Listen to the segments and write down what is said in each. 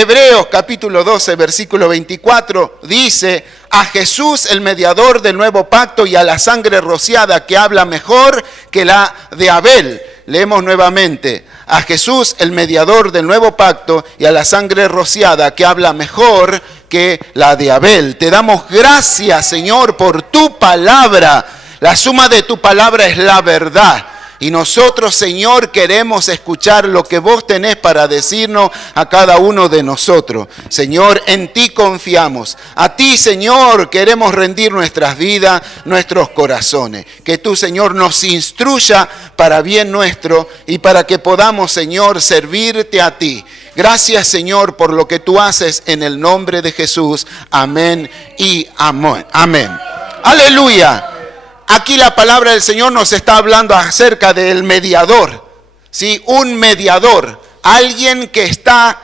Hebreos capítulo 12, versículo 24, dice: a Jesús el mediador del nuevo pacto y a la sangre rociada que habla mejor que la de Abel. Leemos nuevamente: a Jesús el mediador del nuevo pacto y a la sangre rociada que habla mejor que la de Abel. Te damos gracias, Señor, por tu palabra. La suma de tu palabra es la verdad. Y nosotros, Señor, queremos escuchar lo que vos tenés para decirnos a cada uno de nosotros. Señor, en ti confiamos. A ti, Señor, queremos rendir nuestras vidas, nuestros corazones. Que tú, Señor, nos instruya para bien nuestro y para que podamos, Señor, servirte a ti. Gracias, Señor, por lo que tú haces en el nombre de Jesús. Amén y amén. Amén. Aleluya. Aquí la palabra del Señor nos está hablando acerca del mediador, ¿sí? Un mediador, alguien que está,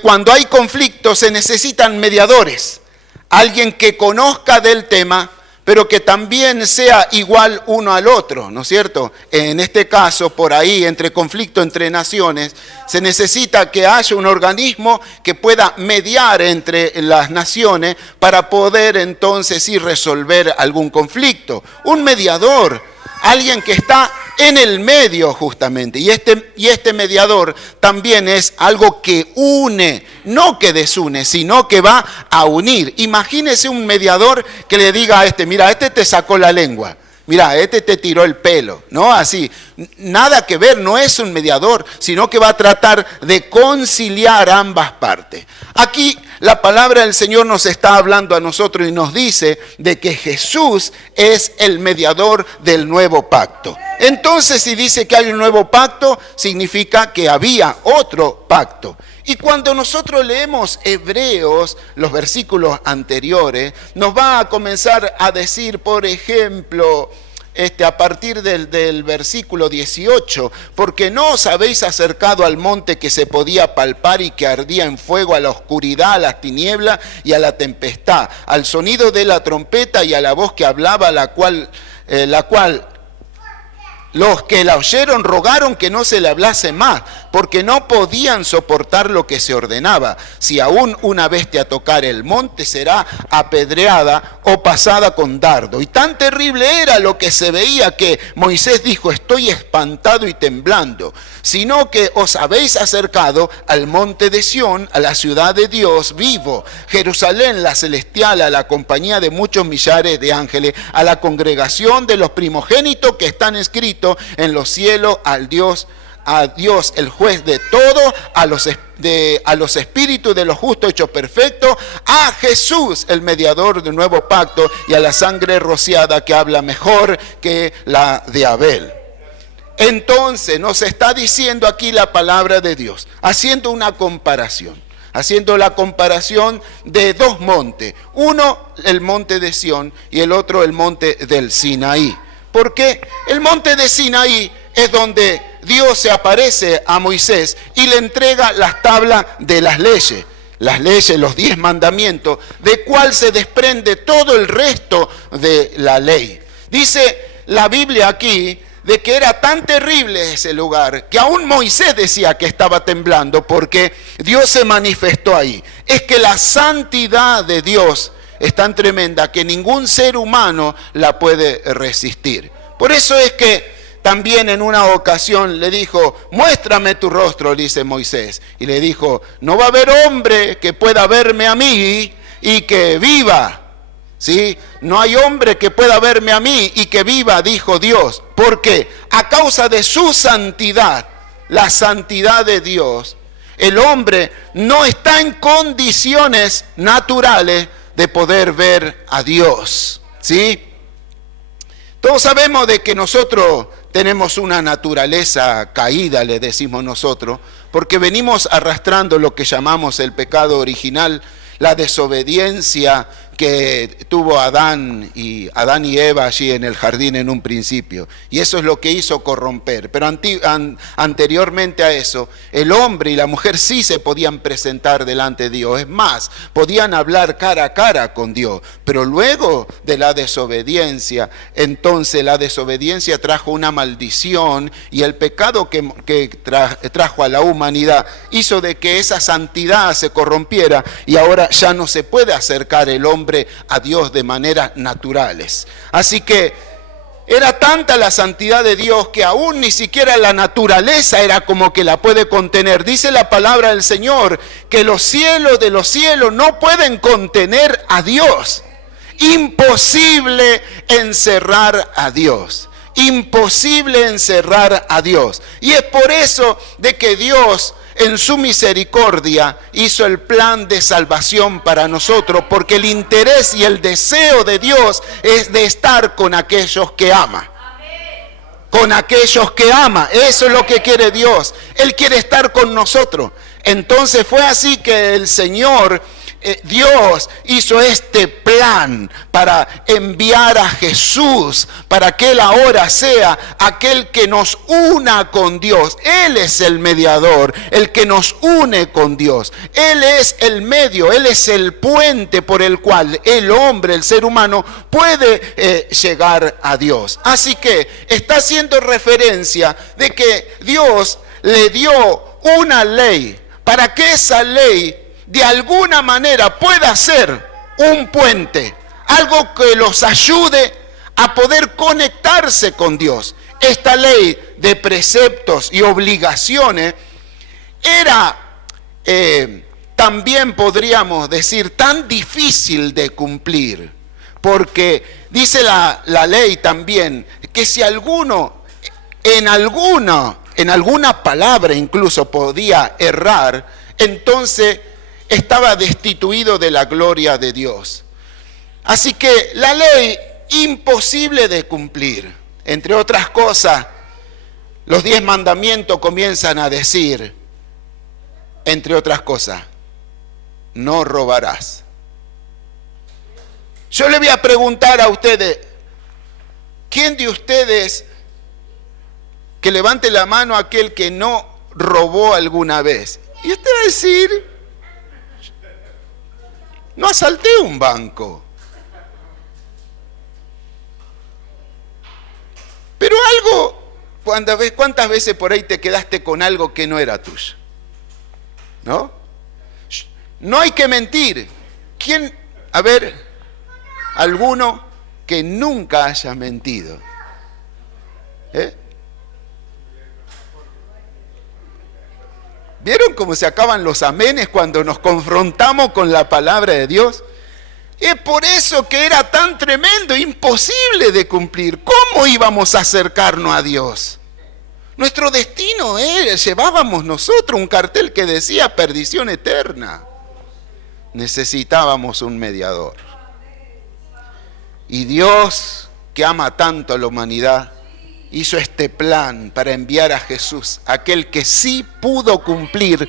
cuando hay conflictos se necesitan mediadores, alguien que conozca del tema, pero que también sea igual uno al otro, ¿no es cierto? En este caso, por ahí, entre conflicto entre naciones, se necesita que haya un organismo que pueda mediar entre las naciones para poder entonces sí resolver algún conflicto. Un mediador, alguien que está en el medio justamente. Y este mediador también es algo que une, no que desune, sino que va a unir. Imagínese un mediador que le diga a mira, te sacó la lengua. Mira, te tiró el pelo, ¿no? Así, nada que ver, no es un mediador, sino que va a tratar de conciliar ambas partes. Aquí la palabra del Señor nos está hablando a nosotros y nos dice de que Jesús es el mediador del nuevo pacto. Entonces, si dice que hay un nuevo pacto, significa que había otro pacto. Y cuando nosotros leemos Hebreos, los versículos anteriores, nos va a comenzar a decir, por ejemplo, a partir del versículo 18, porque no os habéis acercado al monte que se podía palpar y que ardía en fuego, a la oscuridad, a las tinieblas y a la tempestad, al sonido de la trompeta y a la voz que hablaba, la cual los que la oyeron rogaron que no se le hablase más, porque no podían soportar lo que se ordenaba. Si aún una bestia tocar el monte, será apedreada o pasada con dardo. Y tan terrible era lo que se veía que Moisés dijo: estoy espantado y temblando. Sino que os habéis acercado al monte de Sión, a la ciudad de Dios vivo, Jerusalén la celestial, a la compañía de muchos millares de ángeles, a la congregación de los primogénitos que están escritos en los cielos, a Dios el juez de todo, a los espíritus de los justos hechos perfectos, a Jesús el mediador del nuevo pacto y a la sangre rociada que habla mejor que la de Abel. Entonces nos está diciendo aquí la palabra de Dios, haciendo una comparación. Haciendo la comparación de dos montes. Uno, el monte de Sión, y el otro, el monte del Sinaí. Porque el monte de Sinaí es donde Dios se aparece a Moisés y le entrega las tablas de las leyes, los 10 mandamientos, de cual se desprende todo el resto de la ley. Dice la Biblia aquí de que era tan terrible ese lugar que aún Moisés decía que estaba temblando porque Dios se manifestó ahí. Es que la santidad de Dios es tan tremenda que ningún ser humano la puede resistir. Por eso es que también en una ocasión le dijo: muéstrame tu rostro, dice Moisés. Y le dijo: no va a haber hombre que pueda verme a mí y que viva. ¿Sí? No hay hombre que pueda verme a mí y que viva, dijo Dios. ¿Por qué? A causa de su santidad, la santidad de Dios, el hombre no está en condiciones naturales de poder ver a Dios. ¿Sí? Todos sabemos de que nosotros tenemos una naturaleza caída, le decimos nosotros, porque venimos arrastrando lo que llamamos el pecado original, la desobediencia que tuvo Adán y Eva allí en el jardín en un principio. Y eso es lo que hizo corromper. Pero anteriormente a eso, el hombre y la mujer sí se podían presentar delante de Dios. Es más, podían hablar cara a cara con Dios. Pero luego de la desobediencia, entonces la desobediencia trajo una maldición, y el pecado que trajo a la humanidad hizo de que esa santidad se corrompiera, y ahora ya no se puede acercar el hombre a Dios de maneras naturales. Así que era tanta la santidad de Dios que aún ni siquiera la naturaleza era como que la puede contener. Dice la palabra del Señor que los cielos de los cielos no pueden contener a Dios. Imposible encerrar a Dios. Imposible encerrar a Dios. Y es por eso de que Dios, en su misericordia, hizo el plan de salvación para nosotros, porque el interés y el deseo de Dios es de estar con aquellos que ama. Con aquellos que ama, eso es lo que quiere Dios. Él quiere estar con nosotros. Entonces fue así que el Señor, Dios hizo este plan para enviar a Jesús, para que Él ahora sea aquel que nos una con Dios. Él es el mediador, el que nos une con Dios. Él es el medio, Él es el puente por el cual el hombre, el ser humano, puede llegar a Dios. Así que está haciendo referencia de que Dios le dio una ley para que esa ley de alguna manera pueda ser un puente, algo que los ayude a poder conectarse con Dios. Esta ley de preceptos y obligaciones era, también podríamos decir, tan difícil de cumplir, porque dice la ley también que si alguno en alguna palabra incluso podía errar, entonces estaba destituido de la gloria de Dios. Así que la ley imposible de cumplir. Entre otras cosas, los 10 mandamientos comienzan a decir, entre otras cosas, no robarás. Yo le voy a preguntar a ustedes, ¿quién de ustedes, que levante la mano aquel que no robó alguna vez? Y usted va a decir, no asalté un banco. Pero algo, ¿cuántas veces por ahí te quedaste con algo que no era tuyo? ¿No? No hay que mentir. ¿Quién? A ver, alguno que nunca haya mentido. ¿Vieron cómo se acaban los amenes cuando nos confrontamos con la palabra de Dios? Es por eso que era tan tremendo, imposible de cumplir. ¿Cómo íbamos a acercarnos a Dios? Nuestro destino llevábamos nosotros un cartel que decía perdición eterna. Necesitábamos un mediador. Y Dios, que ama tanto a la humanidad, hizo este plan para enviar a Jesús, aquel que sí pudo cumplir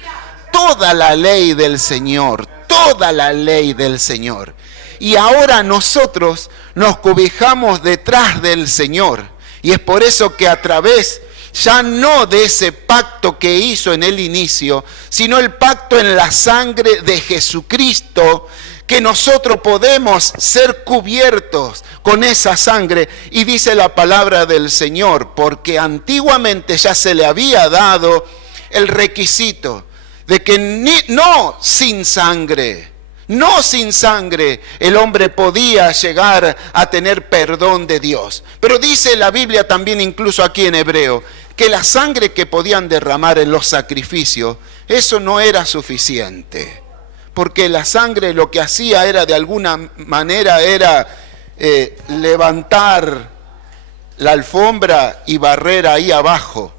toda la ley del Señor, toda la ley del Señor. Y ahora nosotros nos cobijamos detrás del Señor. Y es por eso que a través ya no de ese pacto que hizo en el inicio, sino el pacto en la sangre de Jesucristo, que nosotros podemos ser cubiertos con esa sangre. Y dice la palabra del Señor, porque antiguamente ya se le había dado el requisito de que no sin sangre el hombre podía llegar a tener perdón de Dios. Pero dice la Biblia también, incluso aquí en Hebreo, que la sangre que podían derramar en los sacrificios, eso no era suficiente. Porque la sangre lo que hacía era, de alguna manera, era levantar la alfombra y barrer ahí abajo.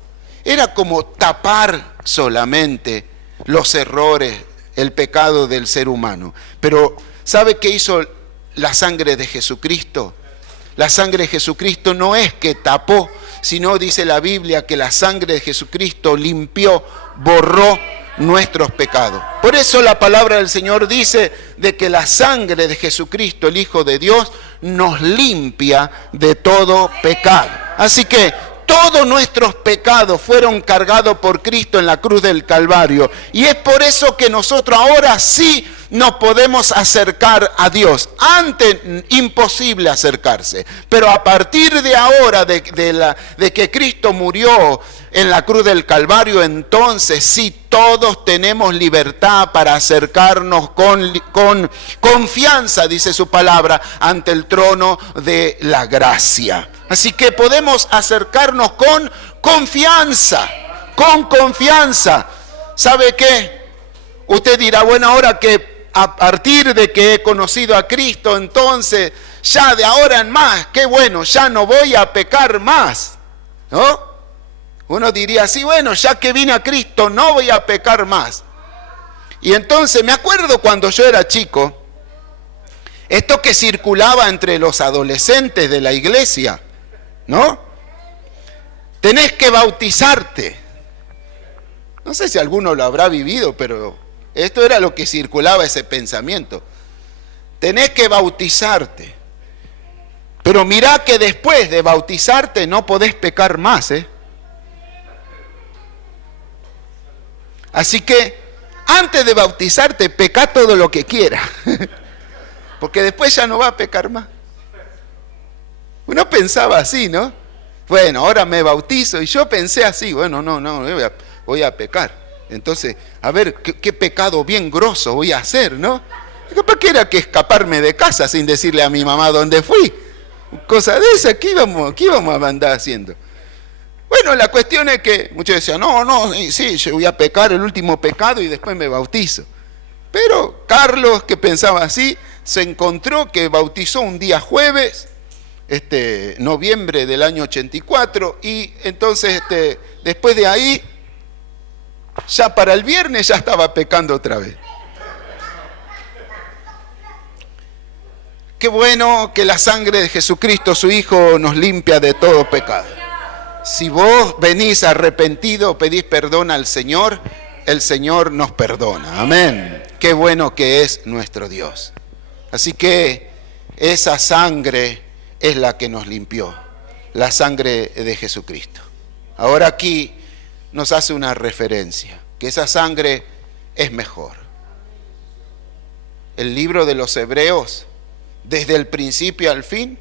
Era como tapar solamente los errores, el pecado del ser humano. Pero ¿sabe qué hizo la sangre de Jesucristo? La sangre de Jesucristo no es que tapó, sino dice la Biblia que la sangre de Jesucristo limpió, borró nuestros pecados. Por eso la palabra del Señor dice de que la sangre de Jesucristo, el Hijo de Dios, nos limpia de todo pecado. Así que todos nuestros pecados fueron cargados por Cristo en la cruz del Calvario. Y es por eso que nosotros ahora sí nos podemos acercar a Dios. Antes imposible acercarse. Pero a partir de ahora, de que Cristo murió en la cruz del Calvario, entonces sí todos tenemos libertad para acercarnos con confianza, dice su palabra, ante el trono de la gracia. Así que podemos acercarnos con confianza, con confianza. ¿Sabe qué? Usted dirá, bueno, ahora que a partir de que he conocido a Cristo, entonces ya de ahora en más, qué bueno, ya no voy a pecar más, ¿no? Uno diría así, bueno, ya que vine a Cristo, no voy a pecar más. Y entonces me acuerdo cuando yo era chico, esto que circulaba entre los adolescentes de la iglesia, ¿no? Tenés que bautizarte. No sé si alguno lo habrá vivido, pero esto era lo que circulaba, ese pensamiento. Tenés que bautizarte. Pero mirá que después de bautizarte no podés pecar más, ¿eh? Así que antes de bautizarte, pecá todo lo que quieras. Porque después ya no va a pecar más. Uno pensaba así, ¿no? Bueno, ahora me bautizo. Y yo pensé así, bueno, no, voy a pecar. Entonces, a ver, ¿qué pecado bien grosso voy a hacer, no? Capaz que era que escaparme de casa sin decirle a mi mamá dónde fui. Cosa de esa, ¿qué íbamos a andar haciendo? Bueno, la cuestión es que muchos decían, no, sí, yo voy a pecar el último pecado y después me bautizo. Pero Carlos, que pensaba así, se encontró que bautizó un día jueves, noviembre del año 84, y entonces después de ahí, ya para el viernes ya estaba pecando otra vez. Qué bueno que la sangre de Jesucristo, su Hijo, nos limpia de todo pecado. Si vos venís arrepentido, pedís perdón al Señor, el Señor nos perdona. Amén. Qué bueno que es nuestro Dios. Así que esa sangre es la que nos limpió, la sangre de Jesucristo. Ahora aquí nos hace una referencia, que esa sangre es mejor. El libro de los Hebreos, desde el principio al fin,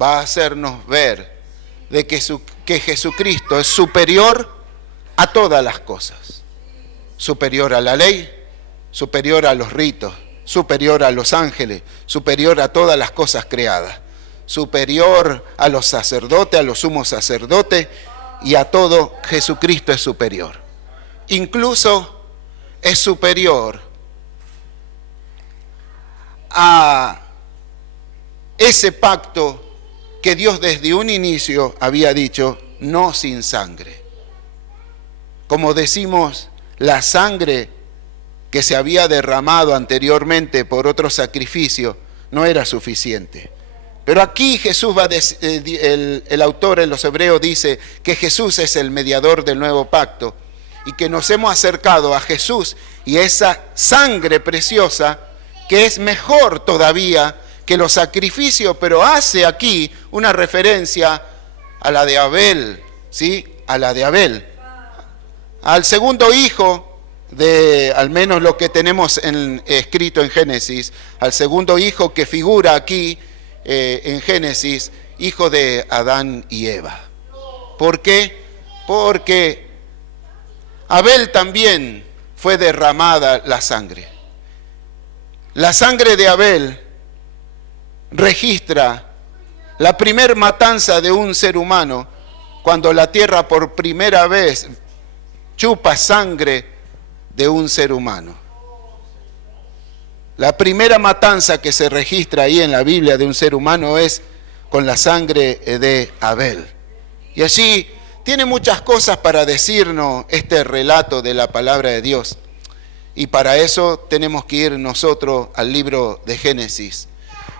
va a hacernos ver de que Jesucristo es superior a todas las cosas. Superior a la ley, superior a los ritos, superior a los ángeles, superior a todas las cosas creadas, superior a los sacerdotes, a los sumos sacerdotes, y a todo Jesucristo es superior. Incluso es superior a ese pacto que Dios desde un inicio había dicho, no sin sangre. Como decimos, la sangre que se había derramado anteriormente por otro sacrificio no era suficiente. Pero aquí Jesús el autor en los Hebreos dice que Jesús es el mediador del nuevo pacto y que nos hemos acercado a Jesús y esa sangre preciosa que es mejor todavía que los sacrificios, pero hace aquí una referencia a la de Abel, ¿sí? A la de Abel. Al segundo hijo al menos lo que tenemos escrito en Génesis, al segundo hijo que figura aquí en Génesis, hijo de Adán y Eva. ¿Por qué? Porque Abel también fue derramada la sangre. La sangre de Abel registra la primer matanza de un ser humano cuando la tierra por primera vez chupa sangre de un ser humano. La primera matanza que se registra ahí en la Biblia de un ser humano es con la sangre de Abel. Y allí tiene muchas cosas para decirnos este relato de la palabra de Dios. Y para eso tenemos que ir nosotros al libro de Génesis.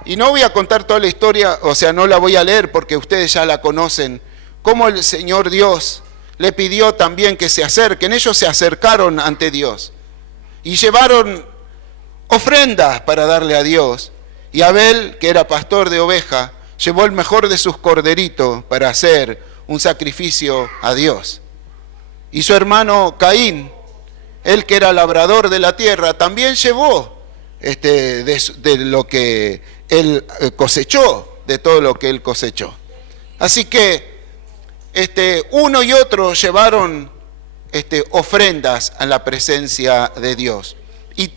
Y no voy a contar toda la historia, o sea, no la voy a leer porque ustedes ya la conocen, cómo el Señor Dios le pidió también que se acerquen. Ellos se acercaron ante Dios y llevaron ofrendas para darle a Dios. Y Abel, que era pastor de oveja, llevó el mejor de sus corderitos para hacer un sacrificio a Dios. Y su hermano Caín, él que era labrador de la tierra, también llevó de lo que él cosechó, de todo lo que él cosechó. Así que uno y otro llevaron ofrendas a la presencia de Dios. Y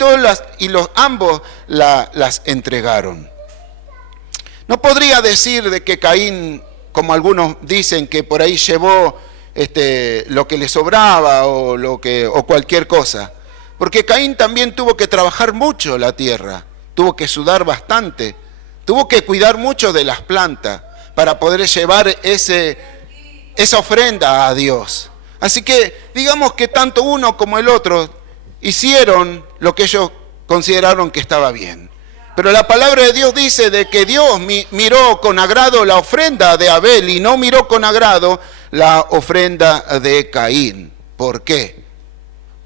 ambos las entregaron. No podría decir de que Caín, como algunos dicen, que por ahí llevó lo que le sobraba o cualquier cosa. Porque Caín también tuvo que trabajar mucho la tierra, tuvo que sudar bastante, tuvo que cuidar mucho de las plantas para poder llevar esa ofrenda a Dios. Así que digamos que tanto uno como el otro hicieron lo que ellos consideraron que estaba bien. Pero la palabra de Dios dice de que Dios miró con agrado la ofrenda de Abel y no miró con agrado la ofrenda de Caín. ¿Por qué?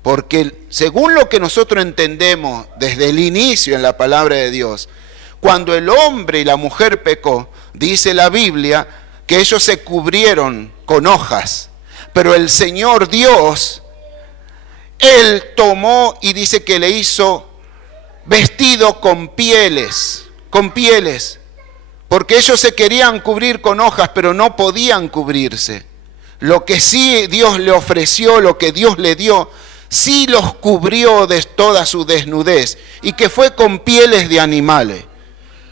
Porque según lo que nosotros entendemos desde el inicio en la palabra de Dios, cuando el hombre y la mujer pecó, dice la Biblia que ellos se cubrieron con hojas, pero el Señor Dios, Él tomó y dice que le hizo vestido con pieles, porque ellos se querían cubrir con hojas, pero no podían cubrirse. Lo que sí Dios le ofreció, lo que Dios le dio, sí los cubrió de toda su desnudez, y que fue con pieles de animales.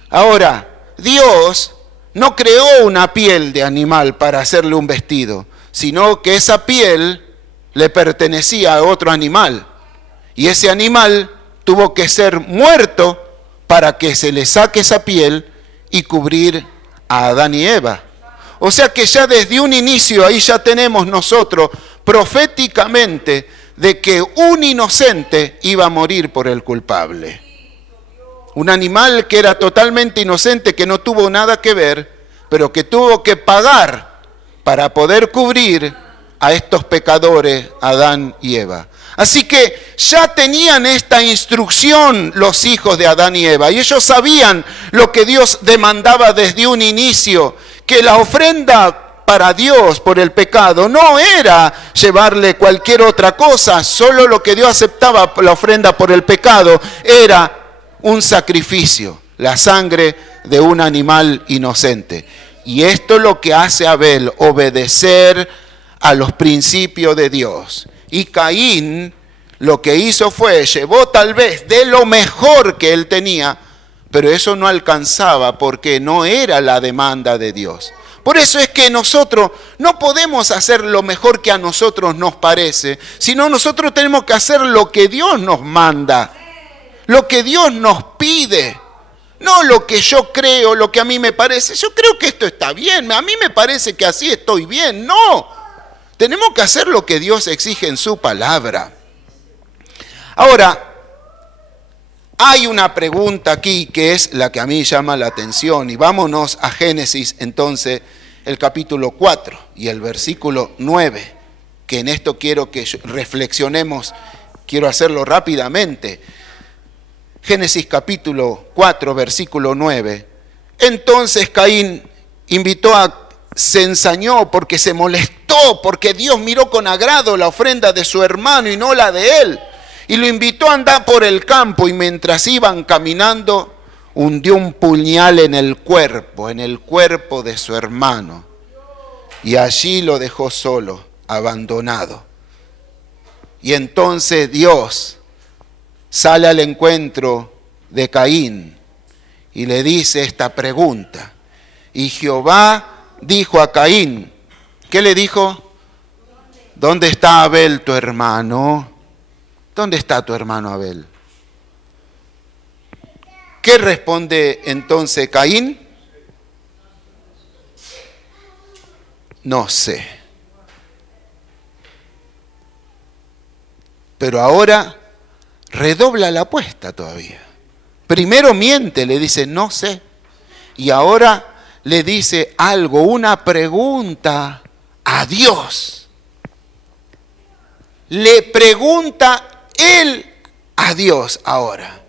Ahora, Dios no creó una piel de animal para hacerle un vestido, sino que esa piel le pertenecía a otro animal, y ese animal tuvo que ser muerto para que se le saque esa piel y cubrir a Adán y Eva. O sea que ya desde un inicio ahí ya tenemos nosotros proféticamente de que un inocente iba a morir por el culpable. Un animal que era totalmente inocente, que no tuvo nada que ver, pero que tuvo que pagar para poder cubrir a estos pecadores, Adán y Eva. Así que ya tenían esta instrucción los hijos de Adán y Eva, y ellos sabían lo que Dios demandaba desde un inicio, que la ofrenda para Dios por el pecado no era llevarle cualquier otra cosa, solo lo que Dios aceptaba, la ofrenda por el pecado, era un sacrificio, la sangre de un animal inocente. Y esto es lo que hace a Abel, obedecer a los principios de Dios. Y Caín lo que hizo fue, llevó tal vez de lo mejor que él tenía, pero eso no alcanzaba porque no era la demanda de Dios. Por eso es que nosotros no podemos hacer lo mejor que a nosotros nos parece, sino nosotros tenemos que hacer lo que Dios nos manda, lo que Dios nos pide. No lo que yo creo, lo que a mí me parece. Yo creo que esto está bien, a mí me parece que así estoy bien. No, tenemos que hacer lo que Dios exige en su palabra. Ahora, hay una pregunta aquí que es la que a mí llama la atención. Y vámonos a Génesis entonces, el capítulo 4 y el versículo 9. Que en esto quiero que reflexionemos, quiero hacerlo rápidamente. Génesis capítulo 4, versículo 9. Entonces Caín se ensañó porque se molestó, porque Dios miró con agrado la ofrenda de su hermano y no la de él. Y lo invitó a andar por el campo, y mientras iban caminando, hundió un puñal en el cuerpo de su hermano. Y allí lo dejó solo, abandonado. Y entonces Dios sale al encuentro de Caín y le dice esta pregunta. Y Jehová dijo a Caín, ¿qué le dijo? ¿Dónde está Abel tu hermano? ¿Dónde está tu hermano Abel? ¿Qué responde entonces Caín? No sé. Pero ahora redobla la apuesta todavía. Primero miente, le dice no sé. Y ahora le dice algo, una pregunta a Dios. Le pregunta él a Dios ahora.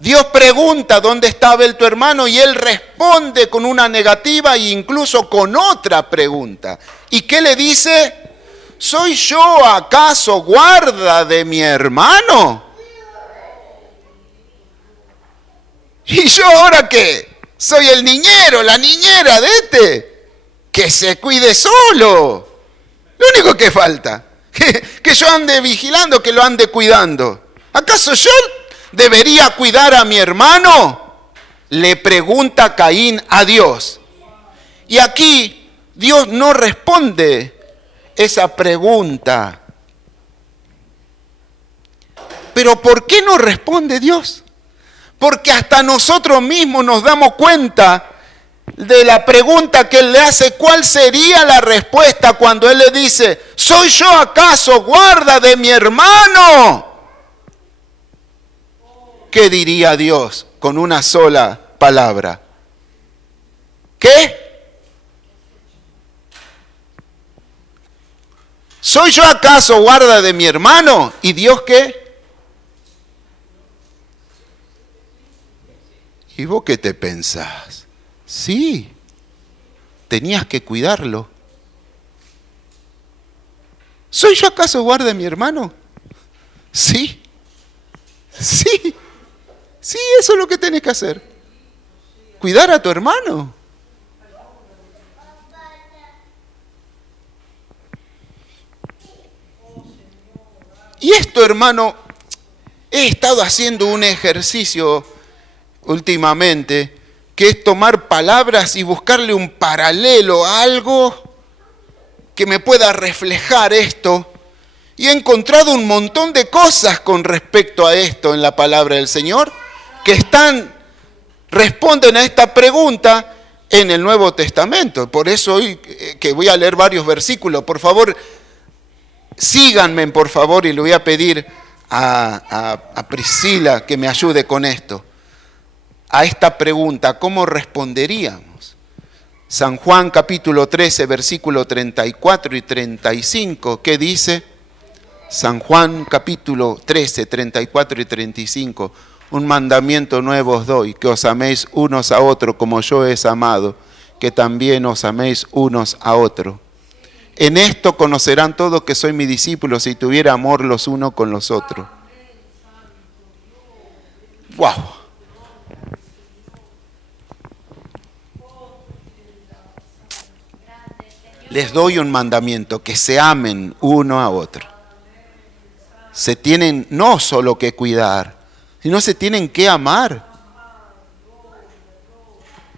Dios pregunta dónde está Abel tu hermano y él responde con una negativa e incluso con otra pregunta. ¿Y qué le dice? ¿Soy yo acaso guarda de mi hermano? ¿Y yo ahora qué? Soy el niñero, la niñera de este. Que se cuide solo. Lo único que falta. Que yo ande vigilando, que lo ande cuidando. ¿Acaso yo debería cuidar a mi hermano? Le pregunta Caín a Dios. Y aquí Dios no responde esa pregunta. ¿Pero por qué no responde Dios? Porque hasta nosotros mismos nos damos cuenta de la pregunta que él le hace, ¿cuál sería la respuesta cuando él le dice, ¿soy yo acaso guarda de mi hermano? ¿Qué diría Dios con una sola palabra? ¿Qué? ¿Soy yo acaso guarda de mi hermano? ¿Y Dios qué? ¿Y vos qué te pensás? Sí, tenías que cuidarlo. ¿Soy yo acaso guarda de mi hermano? Sí, sí, sí, eso es lo que tenés que hacer. Cuidar a tu hermano. Y esto, hermano, he estado haciendo un ejercicio últimamente, que es tomar palabras y buscarle un paralelo a algo que me pueda reflejar esto. Y he encontrado un montón de cosas con respecto a esto en la palabra del Señor, que responden a esta pregunta en el Nuevo Testamento. Por eso hoy que voy a leer varios versículos, por favor, síganme, por favor, y le voy a pedir a Priscila que me ayude con esto. A esta pregunta, ¿cómo responderíamos? San Juan capítulo 13, versículo 34 y 35, ¿qué dice? San Juan capítulo 13, 34 y 35, un mandamiento nuevo os doy, que os améis unos a otros como yo os he amado, que también os améis unos a otros. En esto conocerán todos que sois mis discípulos si tuviera amor los unos con los otros. ¡Wow! Les doy un mandamiento, que se amen uno a otro. Se tienen no solo que cuidar, sino se tienen que amar.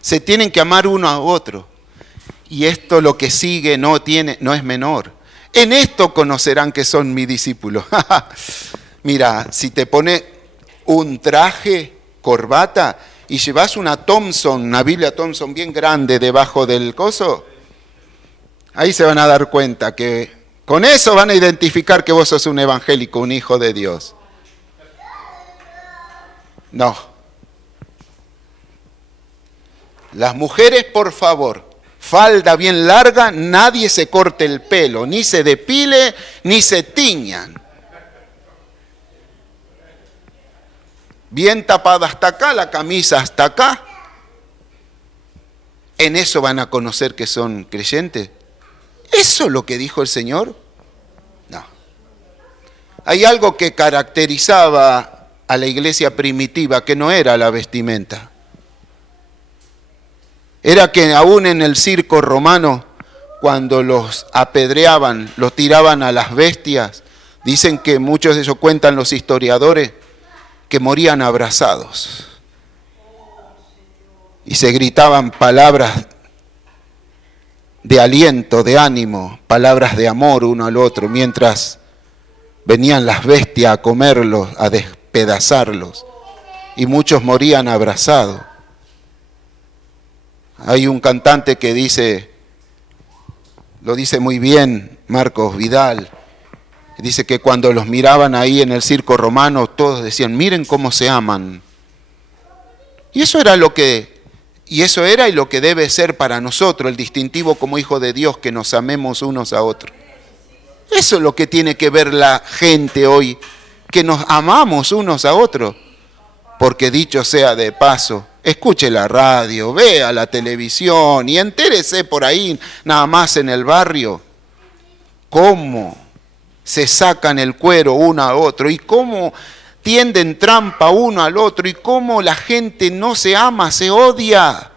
Se tienen que amar uno a otro. Y esto lo que sigue no es menor. En esto conocerán que son mis discípulos. Mira, si te pones un traje, corbata, y llevas una Thompson, una Biblia Thompson bien grande debajo del coso, ahí se van a dar cuenta que con eso van a identificar que vos sos un evangélico, un hijo de Dios. No. Las mujeres, por favor, falda bien larga, nadie se corte el pelo, ni se depile, ni se tiñan. Bien tapada hasta acá, la camisa hasta acá. En eso van a conocer que son creyentes. ¿Eso es lo que dijo el Señor? No. Hay algo que caracterizaba a la iglesia primitiva, que no era la vestimenta. Era que aún en el circo romano, cuando los apedreaban, los tiraban a las bestias, dicen que muchos de ellos, cuentan los historiadores, que morían abrazados. Y se gritaban palabras de aliento, de ánimo, palabras de amor uno al otro, mientras venían las bestias a comerlos, a despedazarlos, y muchos morían abrazados. Hay un cantante que dice, lo dice muy bien, Marcos Vidal, dice que cuando los miraban ahí en el circo romano, todos decían, miren cómo se aman. Y eso era y lo que debe ser para nosotros el distintivo como hijos de Dios, que nos amemos unos a otros. Eso es lo que tiene que ver la gente hoy, que nos amamos unos a otros. Porque dicho sea de paso, escuche la radio, vea la televisión y entérese por ahí, nada más en el barrio, cómo se sacan el cuero uno a otro y cómo tienden trampa uno al otro y cómo la gente no se ama, se odia.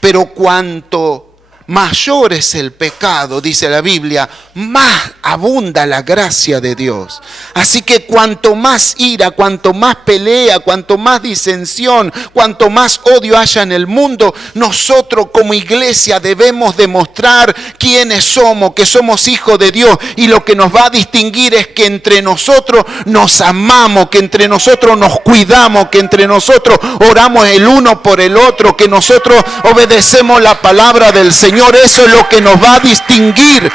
Pero cuanto mayor es el pecado, dice la Biblia, más abunda la gracia de Dios. Así que cuanto más ira, cuanto más pelea, cuanto más disensión, cuanto más odio haya en el mundo, nosotros como iglesia debemos demostrar quiénes somos, que somos hijos de Dios. Y lo que nos va a distinguir es que entre nosotros nos amamos, que entre nosotros nos cuidamos, que entre nosotros oramos el uno por el otro, que nosotros obedecemos la palabra del Señor. Eso es lo que nos va a distinguir.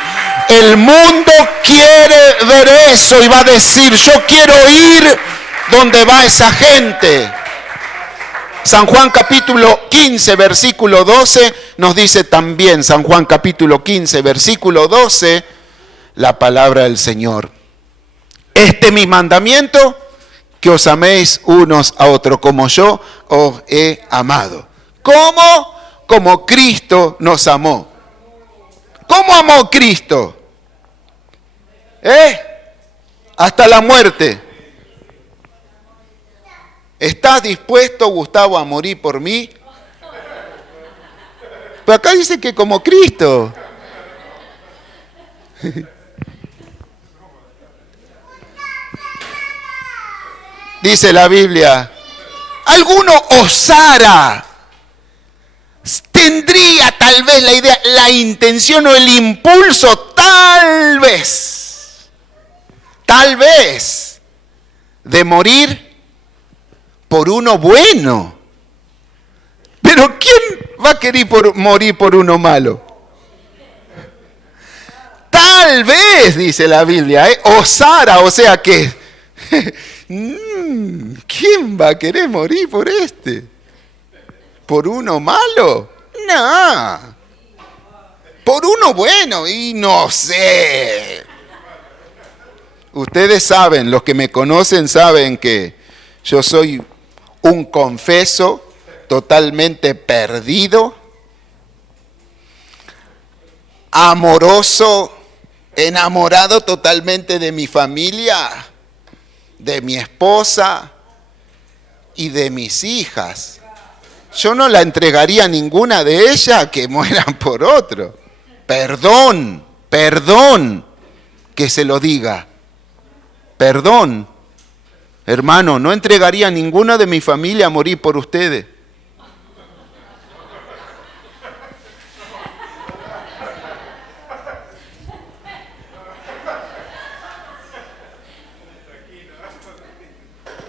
El mundo quiere ver eso y va a decir, yo quiero ir donde va esa gente. San Juan capítulo 15, versículo 12, nos dice también, San Juan capítulo 15, versículo 12, la palabra del Señor. Este es mi mandamiento, que os améis unos a otros, como yo os he amado. ¿Cómo? Como Cristo nos amó. ¿Cómo amó Cristo? Hasta la muerte. ¿Estás dispuesto, Gustavo, a morir por mí? Pero acá dice que como Cristo. Dice la Biblia, alguno osara, tendría tal vez la idea, la intención o el impulso, tal vez, de morir por uno bueno. Pero ¿quién va a querer morir por uno malo? Tal vez, dice la Biblia, osara, o sea que, ¿quién va a querer morir por este? ¿Por uno malo? No. Por uno bueno, y no sé. Ustedes saben, los que me conocen saben que yo soy un confeso totalmente perdido, amoroso, enamorado totalmente de mi familia, de mi esposa y de mis hijas. Yo no la entregaría a ninguna de ellas que mueran por otro. Perdón que se lo diga. Perdón, hermano, no entregaría a ninguna de mi familia a morir por ustedes.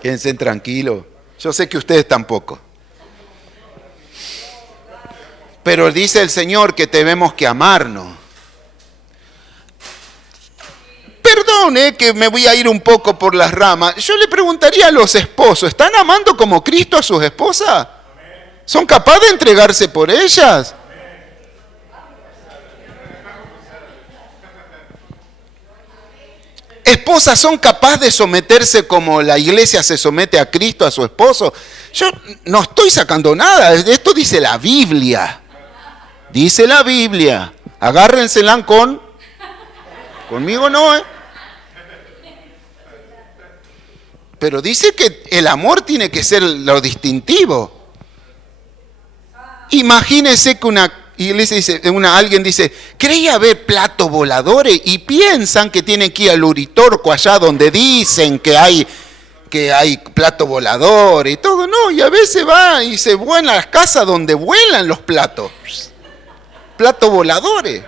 Quédense tranquilos. Yo sé que ustedes tampoco. Pero dice el Señor que tenemos que amarnos. Perdone que me voy a ir un poco por las ramas. Yo le preguntaría a los esposos, ¿están amando como Cristo a sus esposas? ¿Son capaces de entregarse por ellas? ¿Esposas son capaces de someterse como la iglesia se somete a Cristo a su esposo? Yo no estoy sacando nada, esto dice la Biblia. Dice la Biblia. Agárrensela conmigo no, Pero dice que el amor tiene que ser lo distintivo. Imagínense que una iglesia dice, alguien dice, creía ver platos voladores y piensan que tienen que ir al Uritorco allá donde dicen que hay platos voladores y todo. No, y a veces va y se vuelan a las casas donde vuelan los platos voladores.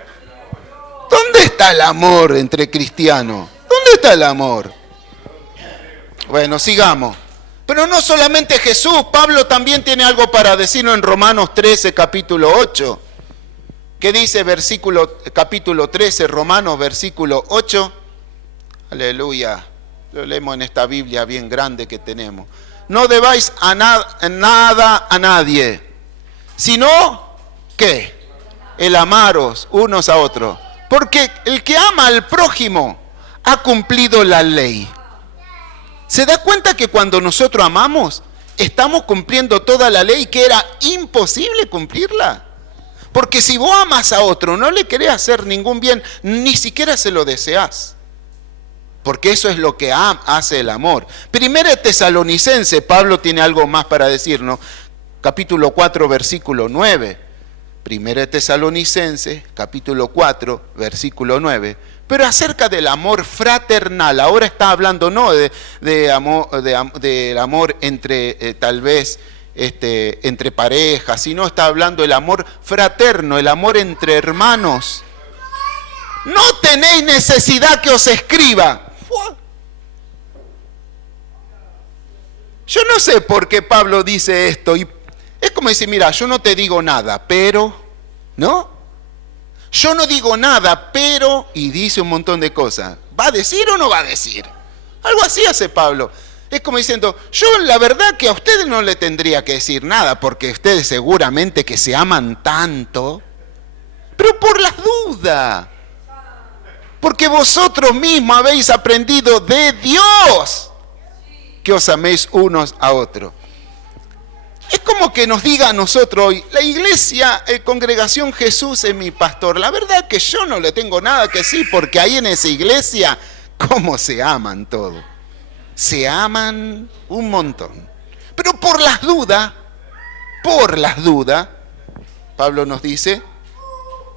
¿Dónde está el amor entre cristianos? ¿Dónde está el amor? Bueno, sigamos. Pero no solamente Jesús, Pablo también tiene algo para decirnos en Romanos 13, capítulo 8. ¿Qué dice capítulo 13, Romanos, versículo 8? Aleluya. Lo leemos en esta Biblia bien grande que tenemos. No debáis nada a nadie, sino, ¿qué? el amaros unos a otros. Porque el que ama al prójimo ha cumplido la ley. ¿Se da cuenta que cuando nosotros amamos, estamos cumpliendo toda la ley, que era imposible cumplirla? Porque si vos amas a otro, no le querés hacer ningún bien, ni siquiera se lo deseás. Porque eso es lo que hace el amor. Primera Tesalonicense, Pablo tiene algo más para decirnos. Capítulo 4, versículo 9. Primera Tesalonicense, capítulo 4, versículo 9. Pero acerca del amor fraternal, ahora está hablando no del amor entre tal vez entre parejas, sino está hablando del amor fraterno, el amor entre hermanos. No tenéis necesidad que os escriba. Yo no sé por qué Pablo dice esto, y es como decir, mira, yo no te digo nada, pero, ¿no? Yo no digo nada, pero, y dice un montón de cosas. ¿Va a decir o no va a decir? Algo así hace Pablo. Es como diciendo, yo la verdad que a ustedes no le tendría que decir nada, porque ustedes seguramente que se aman tanto, pero por las dudas. Porque vosotros mismos habéis aprendido de Dios que os améis unos a otros. Es como que nos diga a nosotros hoy, la iglesia, Congregación Jesús es mi pastor. La verdad que yo no le tengo nada que decir, porque ahí en esa iglesia, ¿cómo se aman todos? Se aman un montón. Pero por las dudas, Pablo nos dice,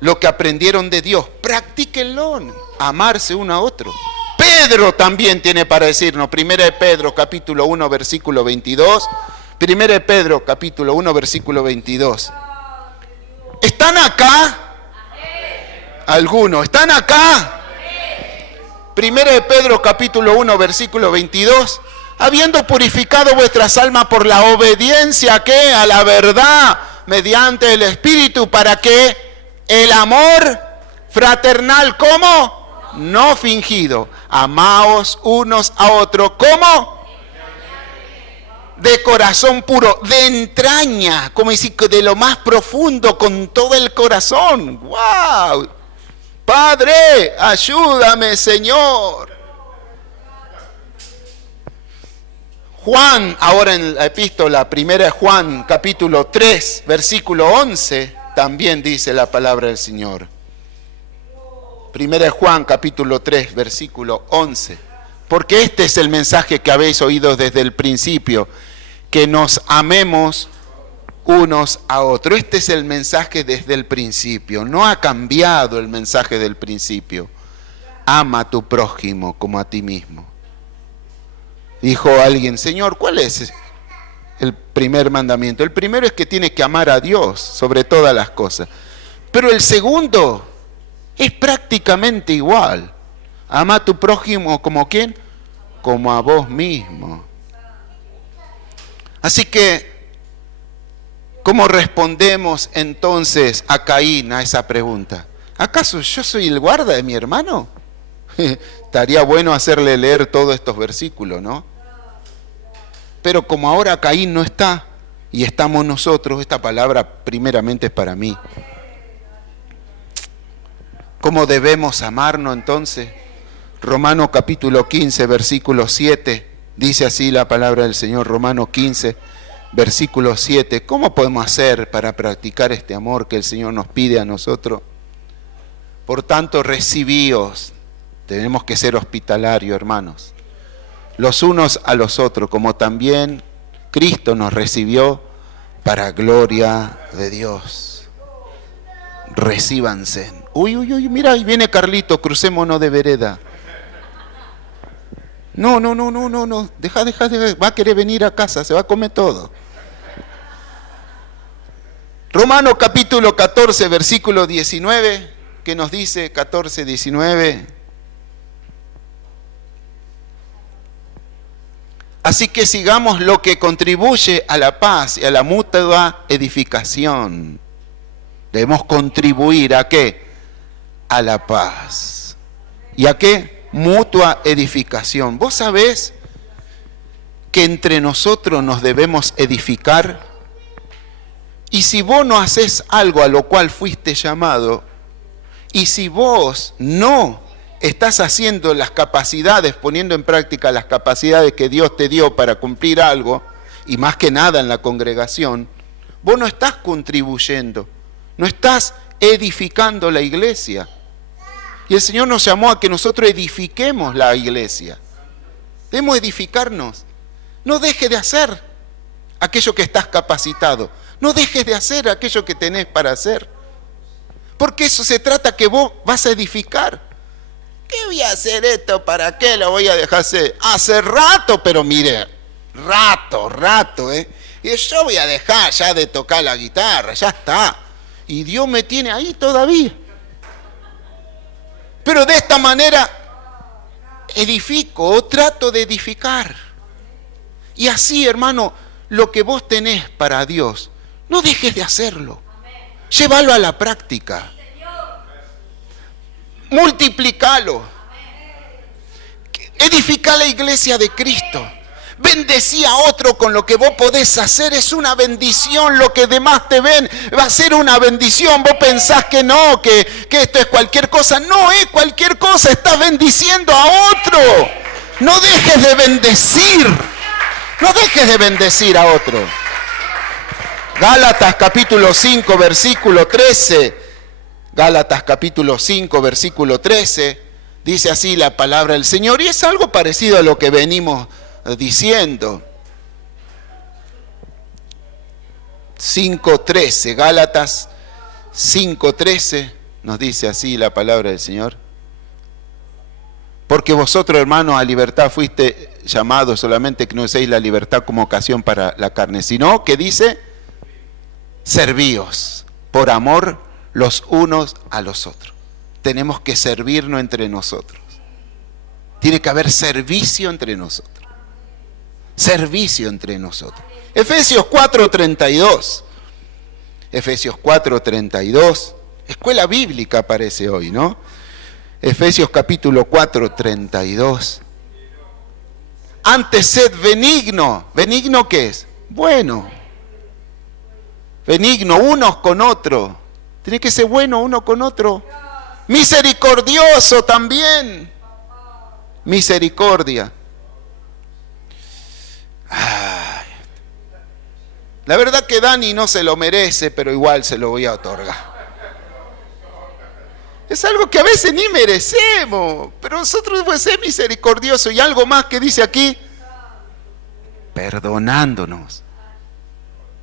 lo que aprendieron de Dios, practíquenlo, amarse uno a otro. Pedro también tiene para decirnos, 1 de Pedro capítulo 1 versículo 22, 1 de Pedro capítulo 1 versículo 22. ¿Están acá? Algunos, ¿están acá? 1 de Pedro capítulo 1 versículo 22. Habiendo purificado vuestras almas por la obediencia, ¿qué? A la verdad, mediante el Espíritu, para que el amor fraternal, ¿cómo? No fingido. Amaos unos a otros, ¿cómo? De corazón puro, de entraña, como decir, de lo más profundo, con todo el corazón. ¡Wow! Padre, ayúdame, Señor. Juan, ahora en la epístola, 1 de Juan, capítulo 3, versículo 11, también dice la palabra del Señor. 1 de Juan, capítulo 3, versículo 11. Porque este es el mensaje que habéis oído desde el principio, que nos amemos unos a otros. Este es el mensaje desde el principio. No ha cambiado el mensaje del principio. Ama a tu prójimo como a ti mismo. Dijo alguien, Señor, ¿cuál es el primer mandamiento? El primero es que tienes que amar a Dios sobre todas las cosas. Pero el segundo es prácticamente igual. Ama a tu prójimo como ¿quién? Como a vos mismo. Así que, ¿cómo respondemos entonces a Caín a esa pregunta? ¿Acaso yo soy el guarda de mi hermano? Estaría bueno hacerle leer todos estos versículos, ¿no? Pero como ahora Caín no está y estamos nosotros, esta palabra primeramente es para mí. ¿Cómo debemos amarnos entonces? Romanos capítulo 15, versículo 7, dice así la palabra del Señor, Romanos 15, versículo 7. ¿Cómo podemos hacer para practicar este amor que el Señor nos pide a nosotros? Por tanto, recibíos. Tenemos que ser hospitalarios, hermanos, los unos a los otros, como también Cristo nos recibió para gloria de Dios. Recíbanse. Uy, mira, ahí viene Carlito, crucémonos de vereda. No, deja, va a querer venir a casa, se va a comer todo. Romanos capítulo 14, versículo 19, que nos dice 14, 19. Así que sigamos lo que contribuye a la paz y a la mutua edificación. Debemos contribuir ¿a qué? A la paz. ¿Y a qué? Mutua edificación. ¿Vos sabés que entre nosotros nos debemos edificar? Y si vos no haces algo a lo cual fuiste llamado, y si vos no estás haciendo las capacidades, poniendo en práctica las capacidades que Dios te dio para cumplir algo, y más que nada en la congregación, vos no estás contribuyendo, no estás edificando la iglesia. Y el Señor nos llamó a que nosotros edifiquemos la iglesia. Debemos edificarnos. No dejes de hacer aquello que estás capacitado. No dejes de hacer aquello que tenés para hacer. Porque eso se trata, que vos vas a edificar. ¿Qué voy a hacer esto? ¿Para qué lo voy a dejar hacer? Hace rato, pero mire, rato, Y yo voy a dejar ya de tocar la guitarra, ya está. Y Dios me tiene ahí todavía. Pero de esta manera edifico o trato de edificar. Y así, hermano, lo que vos tenés para Dios, no dejes de hacerlo. Llévalo a la práctica. Multiplicalo. Edifica la iglesia de Cristo. Bendecí a otro con lo que vos podés hacer. Es una bendición. Lo que demás te ven va a ser una bendición. Vos pensás que no, que esto es cualquier cosa. No es cualquier cosa. Estás bendiciendo a otro. No dejes de bendecir. No dejes de bendecir a otro. Gálatas capítulo 5, versículo 13. Gálatas capítulo 5, versículo 13. Dice así la palabra del Señor. Y es algo parecido a lo que venimos diciendo. 5:13, Gálatas 5:13 nos dice así la palabra del Señor. Porque vosotros, hermanos, a libertad fuiste llamados, solamente que no uséis la libertad como ocasión para la carne, sino que dice, servíos por amor los unos a los otros. Tenemos que servirnos entre nosotros. Tiene que haber servicio entre nosotros. Servicio entre nosotros. Efesios 4:32. Efesios 4:32. Escuela bíblica aparece hoy, ¿no? Efesios capítulo 4:32. Antes sed benigno. ¿Benigno qué es? Bueno. Benigno unos con otros. Tiene que ser bueno uno con otro. Misericordioso también. Misericordia. Ay. La verdad que Dani no se lo merece, pero igual se lo voy a otorgar. Es algo que a veces ni merecemos, pero nosotros debemos ser misericordiosos. Y algo más que dice aquí, perdonándonos.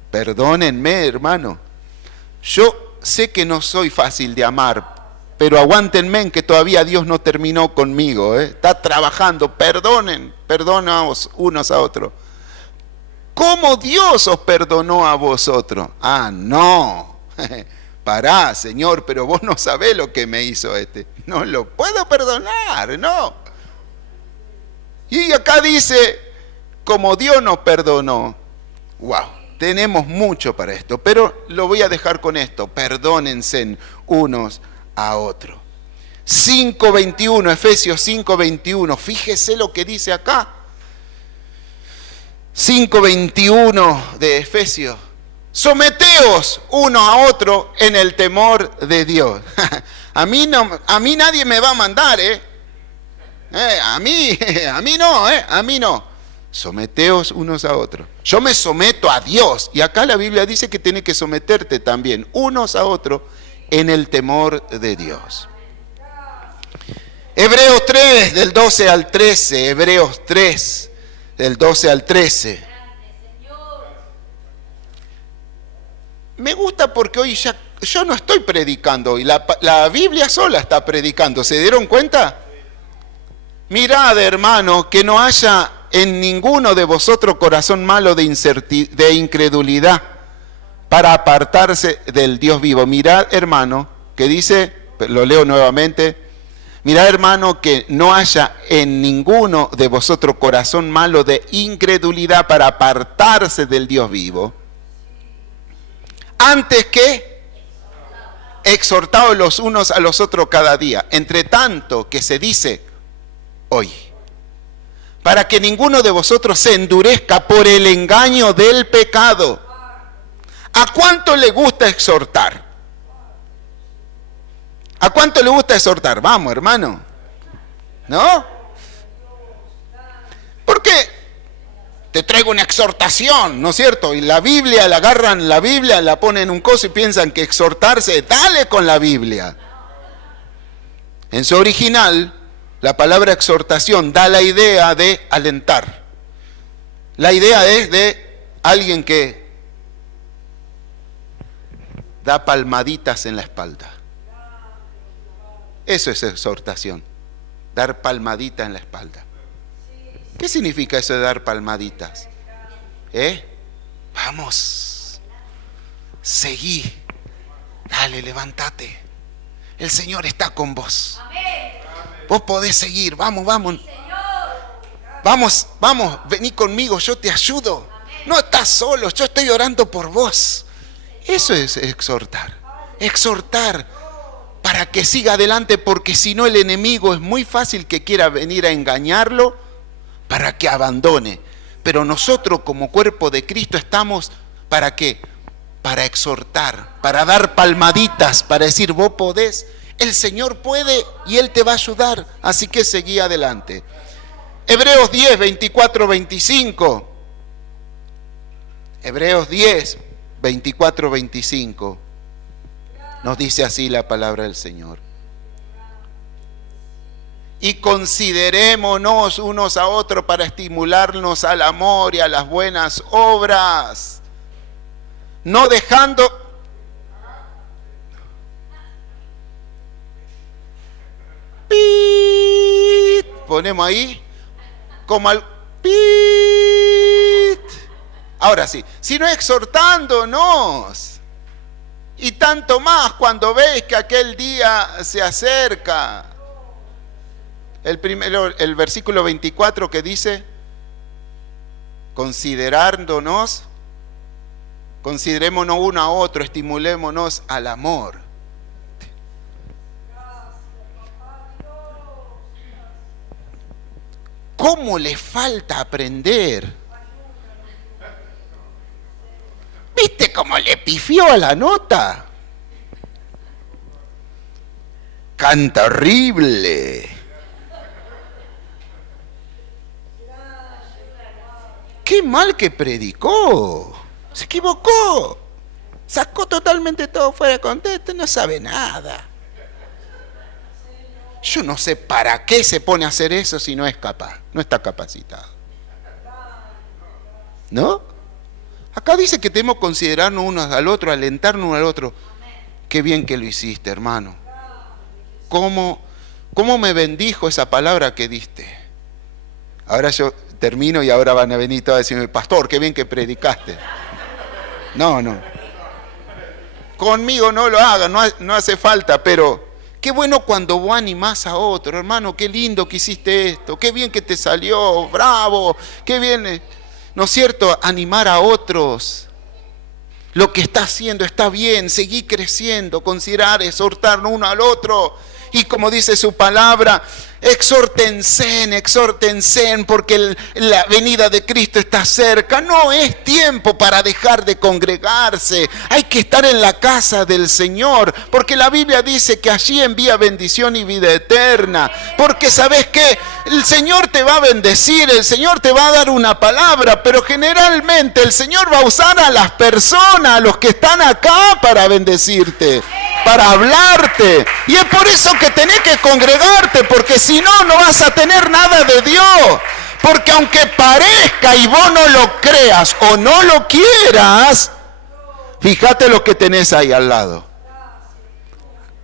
Perdónenme, hermano. Yo sé que no soy fácil de amar, pero aguántenme que todavía Dios no terminó conmigo, Está trabajando. Perdonaos unos a otros. ¿Cómo Dios os perdonó a vosotros? Ah, no. Pará, Señor, pero vos no sabés lo que me hizo este. No lo puedo perdonar, no. Y acá dice, como Dios nos perdonó. Wow, tenemos mucho para esto, pero lo voy a dejar con esto. Perdónense unos a otros. 5:21, Efesios 5:21. Fíjese lo que dice acá. 5:21 de Efesios. Someteos uno a otro en el temor de Dios. A mí nadie me va a mandar, a mí no. Someteos unos a otros. Yo me someto a Dios. Y acá la Biblia dice que tiene que someterte también unos a otros en el temor de Dios. Hebreos 3, del 12 al 13. Hebreos 3, del 12 al 13. Me gusta porque hoy ya yo no estoy predicando hoy, la Biblia sola está predicando. ¿Se dieron cuenta? Mirad, hermano, que no haya en ninguno de vosotros corazón malo de incredulidad para apartarse del Dios vivo. Mirad, hermano, que dice, lo leo nuevamente, mirad, hermano, que no haya en ninguno de vosotros corazón malo de incredulidad para apartarse del Dios vivo. Antes que exhortados los unos a los otros cada día, entre tanto que se dice hoy, para que ninguno de vosotros se endurezca por el engaño del pecado. ¿A cuánto le gusta exhortar? ¿A cuánto le gusta exhortar? Vamos, hermano. ¿No? Porque te traigo una exhortación, ¿no es cierto? Y la Biblia, la agarran la Biblia, la ponen en un coso y piensan que exhortarse, dale con la Biblia. En su original, la palabra exhortación da la idea de alentar. La idea es de alguien que da palmaditas en la espalda. Eso es exhortación, dar palmaditas en la espalda. ¿Qué significa eso de dar palmaditas? Vamos, seguí, dale, levántate. El Señor está con vos. Vos podés seguir, vamos. Vamos, vení conmigo, yo te ayudo. No estás solo, yo estoy orando por vos. Eso es exhortar. Exhortar para que siga adelante, porque si no el enemigo es muy fácil que quiera venir a engañarlo para que abandone. Pero nosotros como cuerpo de Cristo estamos ¿para qué? Para exhortar, para dar palmaditas, para decir vos podés, el Señor puede y Él te va a ayudar. Así que seguí adelante. Hebreos 10, 24, 25. Hebreos 10, 24, 25. Nos dice así la palabra del Señor. Y considerémonos unos a otros para estimularnos al amor y a las buenas obras. No dejando... ¡Pit! Ponemos ahí como al... ¡Pit! Ahora sí, sino exhortándonos. Y tanto más cuando veis que aquel día se acerca. El versículo 24 que dice, considerémonos uno a otro, estimulémonos al amor. ¿Cómo le falta aprender? ¿Viste cómo le pifió a la nota? Canta horrible. Qué mal que predicó. Se equivocó. Sacó totalmente todo fuera de contexto. No sabe nada. Yo no sé para qué se pone a hacer eso si no es capaz. No está capacitado. ¿No? Acá dice que tenemos que considerarnos unos al otro, alentarnos uno al otro. Qué bien que lo hiciste, hermano. ¿Cómo me bendijo esa palabra que diste? Ahora yo termino y ahora van a venir todos a decirme, pastor, qué bien que predicaste. No. Conmigo no lo hagan, no hace falta, pero qué bueno cuando vos animás a otro, hermano, qué lindo que hiciste esto, qué bien que te salió, bravo, qué bien, ¿no es cierto? Animar a otros. Lo que está haciendo está bien, seguí creciendo, considerar, exhortarnos uno al otro. Y como dice su palabra, exhórtense, porque la venida de Cristo está cerca. No es tiempo para dejar de congregarse. Hay que estar en la casa del Señor, porque la Biblia dice que allí envía bendición y vida eterna. Porque ¿sabes qué? El Señor te va a bendecir, el Señor te va a dar una palabra, pero generalmente el Señor va a usar a las personas, a los que están acá para bendecirte, para hablarte. Y es por eso que tenés que congregarte, porque si no, no vas a tener nada de Dios. Porque aunque parezca y vos no lo creas o no lo quieras, fíjate lo que tenés ahí al lado.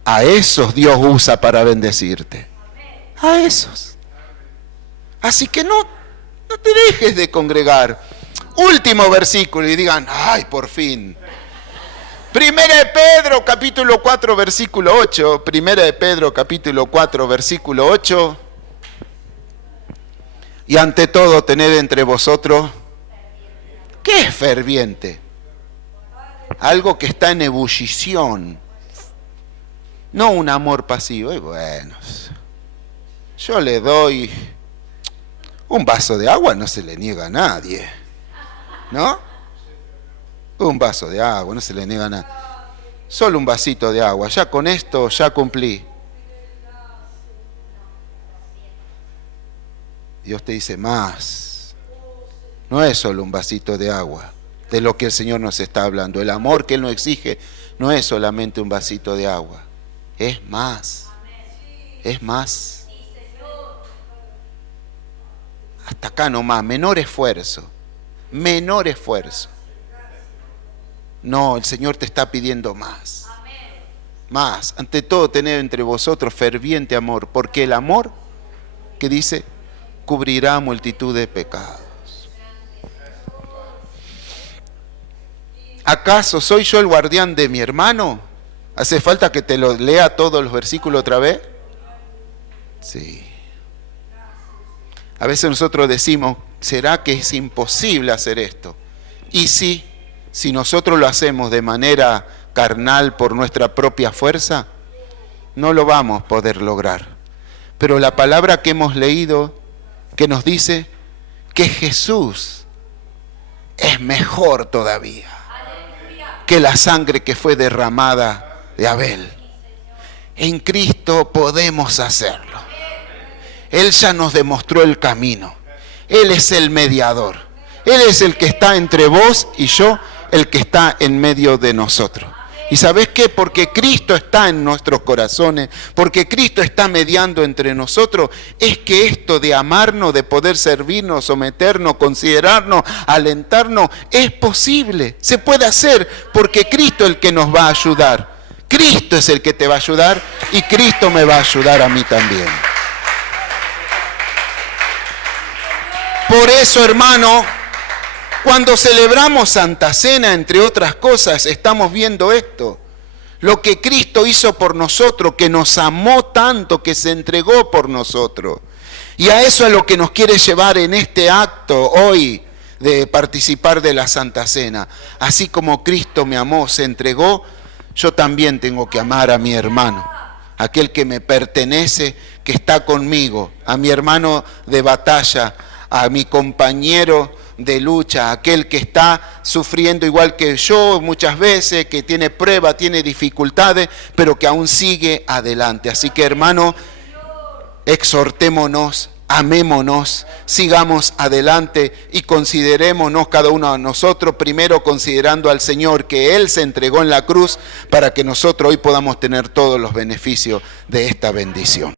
A esos Dios usa para bendecirte. A esos. Así que no te dejes de congregar. Último versículo y digan, ay, por fin. Primera de Pedro, capítulo 4, versículo 8. Primera de Pedro, capítulo 4, versículo 8. Y ante todo, tened entre vosotros, ¿qué es ferviente? Algo que está en ebullición. No un amor pasivo. Y bueno, yo le doy un vaso de agua, no se le niega a nadie, ¿no? Un vaso de agua, no se le niega nada. Solo un vasito de agua, ya con esto ya cumplí. Dios te dice más. No es solo un vasito de agua, de lo que el Señor nos está hablando. El amor que Él nos exige no es solamente un vasito de agua, es más. Es más. Hasta acá nomás, menor esfuerzo. Menor esfuerzo. No, el Señor te está pidiendo más. Más. Ante todo, tened entre vosotros ferviente amor, porque el amor, que dice, cubrirá multitud de pecados. ¿Acaso soy yo el guardián de mi hermano? ¿Hace falta que te lo lea todos los versículos otra vez? Sí. A veces nosotros decimos, ¿será que es imposible hacer esto? Y sí, si nosotros lo hacemos de manera carnal por nuestra propia fuerza, no lo vamos a poder lograr. Pero la palabra que hemos leído, que nos dice que Jesús es mejor todavía que la sangre que fue derramada de Abel. En Cristo podemos hacerlo. Él ya nos demostró el camino. Él es el mediador. Él es el que está entre vos y yo, el que está en medio de nosotros. ¿Y sabés qué? Porque Cristo está en nuestros corazones, porque Cristo está mediando entre nosotros, es que esto de amarnos, de poder servirnos, someternos, considerarnos, alentarnos, es posible. Se puede hacer porque Cristo es el que nos va a ayudar. Cristo es el que te va a ayudar y Cristo me va a ayudar a mí también. Por eso, hermano, cuando celebramos Santa Cena, entre otras cosas, estamos viendo esto. Lo que Cristo hizo por nosotros, que nos amó tanto, que se entregó por nosotros. Y a eso es lo que nos quiere llevar en este acto hoy de participar de la Santa Cena. Así como Cristo me amó, se entregó, yo también tengo que amar a mi hermano. Aquel que me pertenece, que está conmigo, a mi hermano de batalla, a mi compañero de lucha, aquel que está sufriendo igual que yo muchas veces, que tiene pruebas, tiene dificultades, pero que aún sigue adelante. Así que, hermano, exhortémonos, amémonos, sigamos adelante y considerémonos cada uno de nosotros, primero considerando al Señor, que Él se entregó en la cruz para que nosotros hoy podamos tener todos los beneficios de esta bendición.